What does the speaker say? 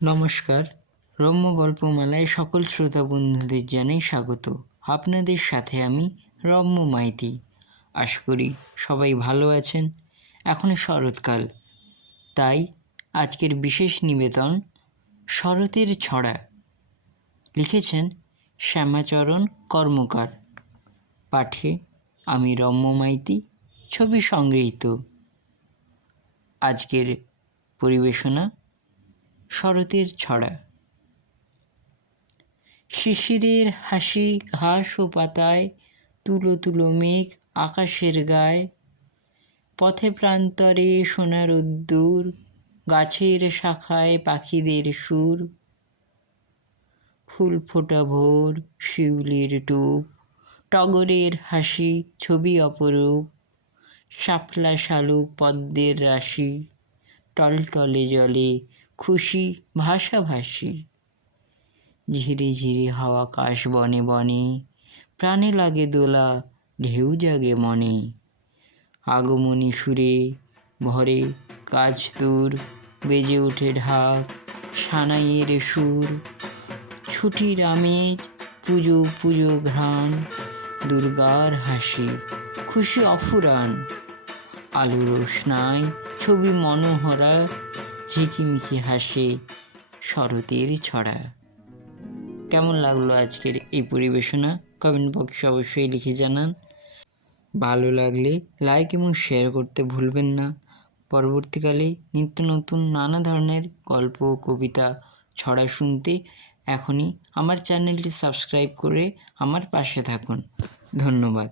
নমস্কার, রম্য গল্পমালায় সকল শ্রোতা বন্ধুদের জানাই স্বাগত। আপনাদের সাথে আমি রম্য মাইতি। আশা করি সবাই ভালো আছেন। এখন শরৎকাল, তাই আজকের বিশেষ নিবেদন শরতের ছড়া। লিখেছেন শ্যামাচরণ কর্মকার। পাঠে আমি রম্য মাইতি, ছবি সংগৃহীত। আজকের পরিবেশনা শরতের ছড়া। শিশিরের হাসি ঘাস ও পাতায়, তুলো তুলো মেঘ আকাশের গায়ে, পথে প্রান্তরে সোনার রোদ্দুর, গাছের শাখায় পাখিদের সুর, ফুল ফোটা ভোর শিউলির টুপ, টগরের হাসি ছবি অপরূপ, শাপলা শালুক পদ্মের রাশি, টলটলে জলে খুশি ভাষাভাষী, ঝিরি ঝিরি হাওয়া কাশ বনে বনে, প্রাণে লাগে দোলা ঢেউ জাগে মনে, আগমনী সুরে ভরে কাজ দূর, বেজে ওঠে ঢাক সানাইয়ের সুর, ছুটির আমেজ পুজো পুজো ঘ্রাণ, দুর্গার হাসি খুশি অফুরান, আলোর রোশনায় ছবি মনোহরা, ঝিকিমিকি হাসে শরতের ছড়া। কেমন লাগলো আজকের এই পরিবেশনা? কমেন্ট বক্সে অবশ্যই লিখে জানান। ভালো লাগলে লাইক এবং শেয়ার করতে ভুলবেন না। পরবর্তীকালে নিত্য নতুন নানা ধরনের গল্প, কবিতা, ছড়া শুনতে এখনই আমার চ্যানেলটি সাবস্ক্রাইব করে আমার পাশে থাকুন। ধন্যবাদ।